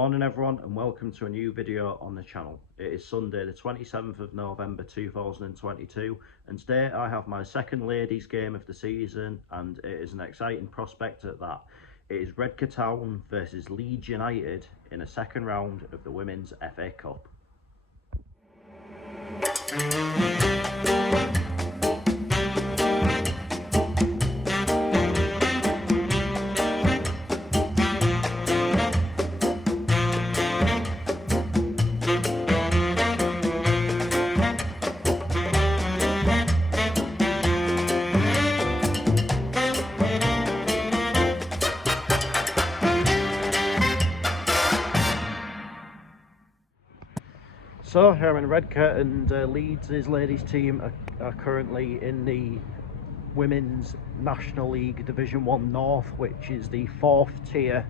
Morning everyone, and welcome to a new video on the channel. It is Sunday the 27th of November 2022, and today I have my second ladies game of the season, and it is an exciting prospect at that. It is Redcar Town versus Leeds United in a second round of the Women's FA Cup. So here I'm in Redcar, and Leeds' ladies team are currently in the Women's National League Division 1 North, which is the fourth tier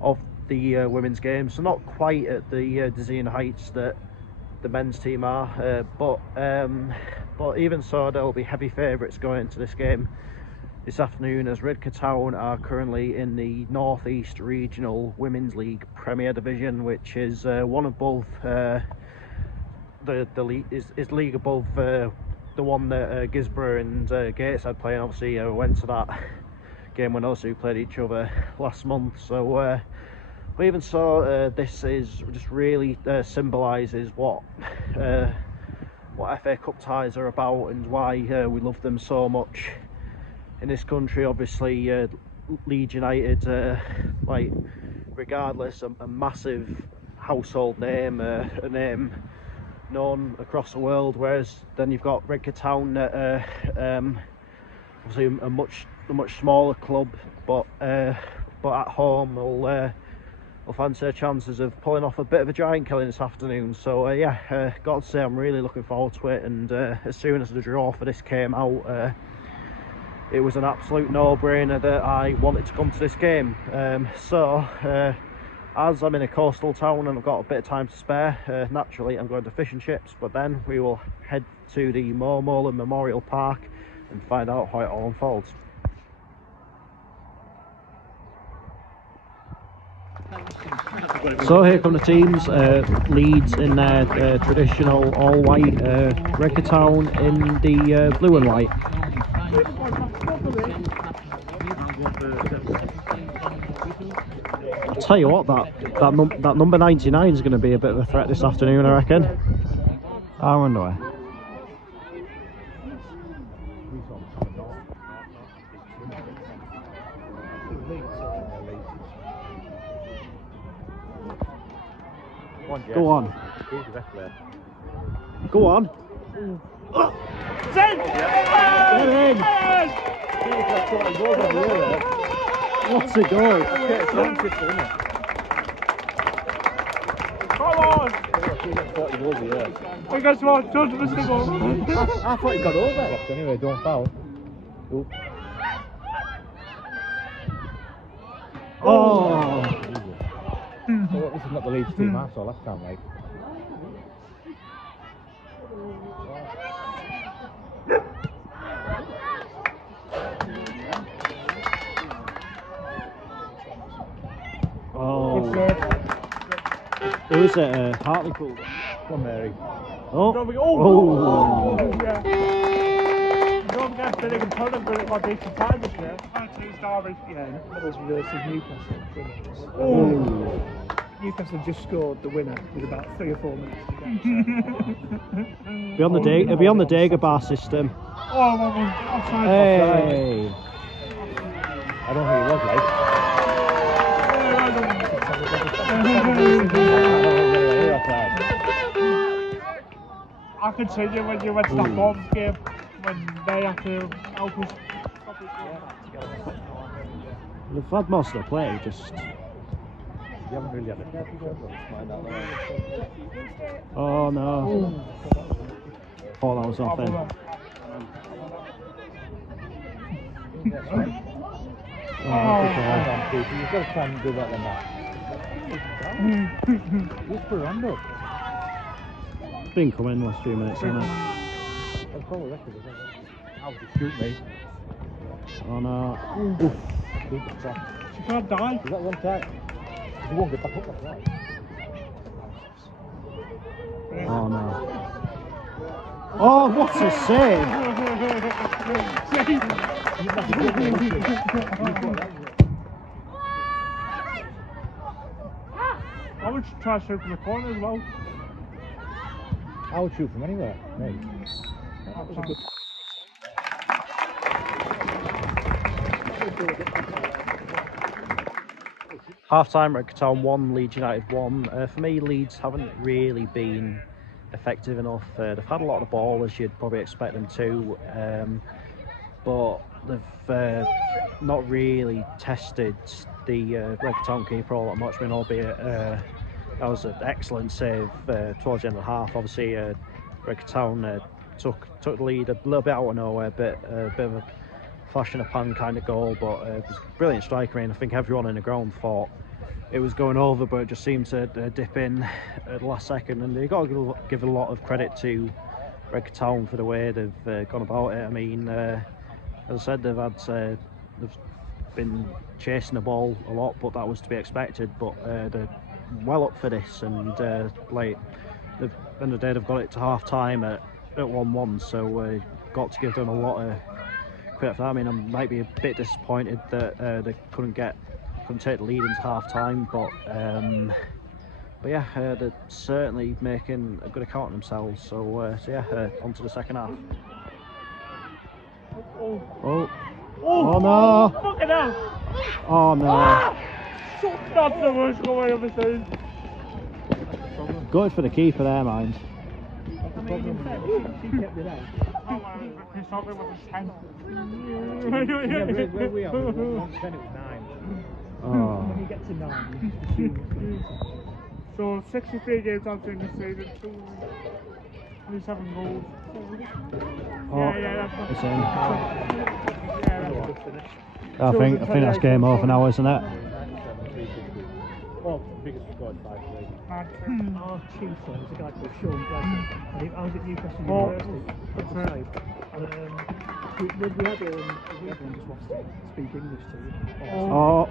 of the women's game. So not quite at the dizzying heights that the men's team are, but even so, they'll be heavy favourites going into this game this afternoon, as Redcar Town are currently in the North East Regional Women's League Premier Division, which is one above the league is league above the one that Gisborough and Gateshead play. And obviously went to that game when those two played each other last month. So but even so, this is just really symbolises what FA Cup ties are about, and why we love them so much in this country. Obviously Leeds United, like, regardless, a massive household name, a name known across the world, whereas then you've got Redcar Town, obviously a much smaller club, but at home will fancy their chances of pulling off a bit of a giant killing this afternoon. So yeah, got to say I'm really looking forward to it, and as soon as the draw for this came out, it was an absolute no-brainer that I wanted to come to this game. As I'm in a coastal town and I've got a bit of time to spare, naturally I'm going to fish and chips, but then we will head to the Moormolan Memorial Park and find out how it all unfolds. So here come the teams. Leeds in their traditional all-white, Redcar Town in the blue and white. I'll tell you what, that number 99 is going to be a bit of a threat this afternoon, I reckon. I wonder why. Go on. Go on. Get in! What's a goal? Come on! I guess what? Don't miss the ball. I thought you got over. Anyway, don't foul. Oop. Oh! So this is not the Leeds team I saw last time, right? Oh! Who is it? Hartlepool. Come on, Mary. Oh! Oh! Yeah. Don't forget that they can tell them that what they can find this year. Derby. Yeah, Middles versus Newcastle. Oh! Newcastle just scored the winner with about 3 or 4 minutes to go. It'll be on the Dagobah system. Oh, offside. Hey! I don't think it was like. I could see you when you went to that Bournemouth game when they had to help us. They've had most of the play, just... You haven't really had a Oh no. Thought that was off then. Oh, you've got to try and do that than that. Just put it on, look. It's been coming in the last few minutes, hasn't it? That's probably record, isn't it? How would you shoot me? Oh no. Oof. She can't die. Is that one tag? He won't get back up that way. Oh no. Oh, what a save! I would try to shoot from the corner as well. I would shoot from anywhere. Mate. That was a good. Half-time, Redcar Town 1, Leeds United 1. For me, Leeds haven't really been effective enough. They've had a lot of the ball, as you'd probably expect them to, but they've not really tested the Redcar Town keeper all that much. I mean, albeit that was an excellent save towards the end of the half. Obviously, Redcar Town took the lead a little bit out of nowhere, but a bit of a flash in a pan kind of goal, but it was a brilliant striker. I mean, I think everyone in the ground thought it was going over, but it just seemed to dip in at the last second. And you've got to give a lot of credit to Redcar Town for the way they've gone about it. I mean, as I said, they've been chasing the ball a lot, but that was to be expected. But they're well up for this, and like at the end of the day, they've got it to half time at 1-1. So got to give them a lot of credit for that. I mean, I might be a bit disappointed that they couldn't take the lead into half time, but yeah, they're certainly making a good account of themselves. So yeah, on to the second half. Oh no! Fucking hell! Oh no! That's the worst goal I've ever seen. Good for the keeper there, mind. That's the problem. She kept it out. He's talking with his 10. Yeah, where we are, once then it was 9. Oh. When you get to 9, you assume So 63 games I've seen this season, 27 goals. Oh, Yeah, that's what. it's in. Yeah, that's what. good finish. I think that's game over now, isn't it? Well, biggest score is 5-3. Our chief was a guy called Sean Glasson. I was at Newcastle Oh, University. that's That's it. we had everyone just wants to speak English to you. Oh,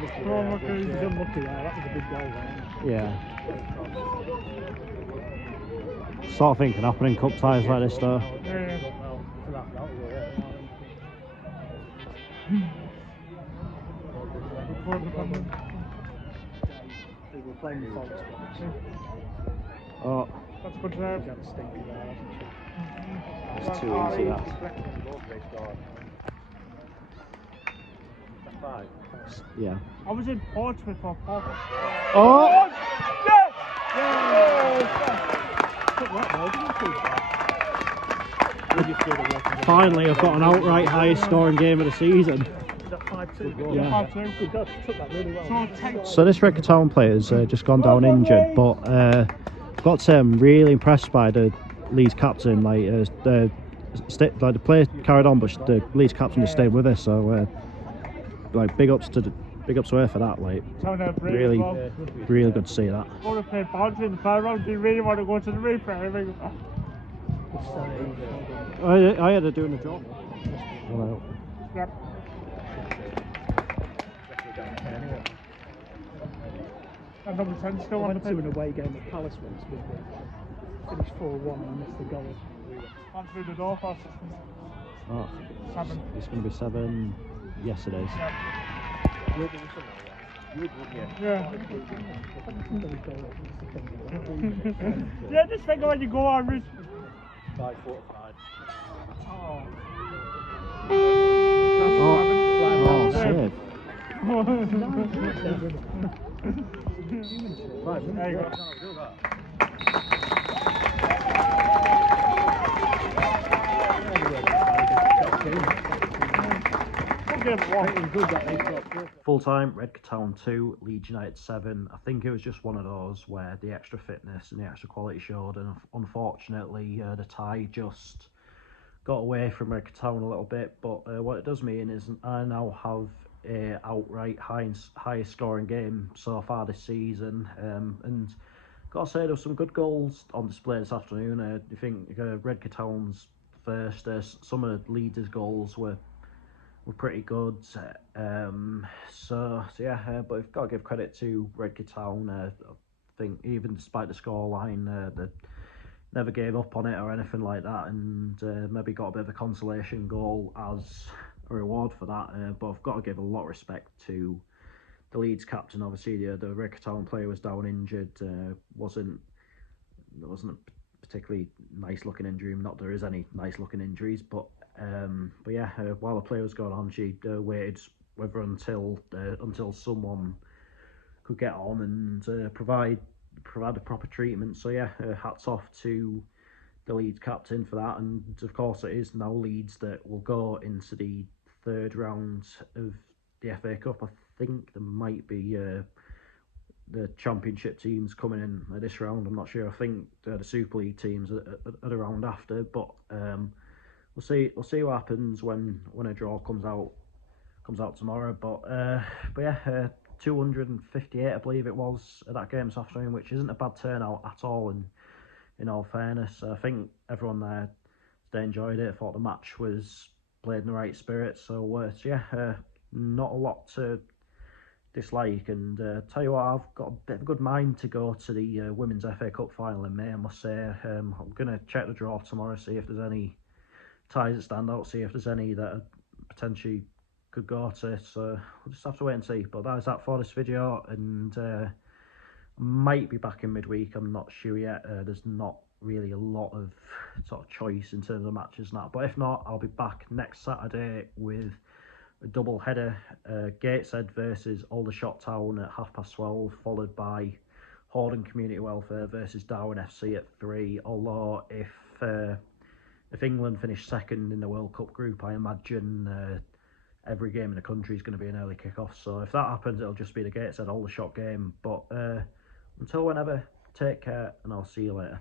He's unlucky there. That was a big goal there. yeah. Sort of thing can happen in cup ties like this, though. Yeah. They were playing the Forest. Oh, That's good She serve. had a stinker there, hasn't she? it's too easy, that. That's 5. Yeah. I was in Portsmouth for Portsmouth. Oh! Took that well, didn't she? Finally, I've got an outright highest scoring game of the season. Is that 5-2? Yeah. 5-2. Good God, took that really well. So 10. So this Redcar Town player's just gone down injured, but I've got to say I'm really impressed by the Leeds captain. Like the play carried on, but the Leeds captain just stayed with us. So like big ups to her for that. Like really, really good to see that. I want to play bouncy in the third round. Do you really want to go to the replay? I had to do in the job. Yep. And number 10 still I on the went to an pitch. away game at Palace once with them. Finished 4-1 and missed the goal. On through the door first. Oh, 7. it's going to be 7. Yes, it is. Yeah. Yeah, just think of when you go on Rich. 5-4-5. Oh. Oh, save. There you go. Full time, Redcar Town 2, Leeds United 7. I think it was just one of those where the extra fitness and the extra quality showed, and unfortunately the tie just got away from Redcar Town a little bit. But what it does mean is I now have a outright highest scoring game so far this season, and gotta say there were some good goals on display this afternoon. I think Redcar Town's first, some of Leeds' goals were were pretty good. So yeah, but we've got to give credit to Redcar Town. I think even despite the scoreline, they never gave up on it or anything like that, and maybe got a bit of a consolation goal as a reward for that. But I've got to give a lot of respect to the Leeds captain. Obviously, the Redcar Town player was down injured. Wasn't a particularly nice looking injury. Not there is any nice looking injuries, but yeah, while the player was going on, she waited whether until someone could get on and provide the proper treatment. So yeah, hats off to the Leeds captain for that, and of course it is now Leeds that will go into the third round of the FA Cup. I think there might be the Championship teams coming in this round. I'm not sure. I think the Super League teams are the round after, but we'll see. We'll see what happens when a draw comes out tomorrow. But yeah, 258, I believe it was, at that game this afternoon, which isn't a bad turnout at all. In all fairness, I think everyone there they enjoyed it. I thought the match was played in the right spirit. So yeah, not a lot to dislike. And tell you what, I've got a bit of a good mind to go to the Women's FA Cup final in May, I must say. I'm going to check the draw tomorrow, see if there's any ties that stand out, see if there's any that potentially could go to. So we'll just have to wait and see. But that is that for this video, and might be back in midweek. I'm not sure yet. There's not really a lot of sort of choice in terms of matches and that. But if not, I'll be back next Saturday with a double header, Gateshead versus Aldershot Town at 12:30, followed by Horden Community Welfare versus Darwin FC at 3. Although if England finish second in the World Cup group, I imagine every game in the country is going to be an early kick-off. So if that happens, it'll just be the Gateshead Aldershot game. But until whenever, take care, and I'll see you later.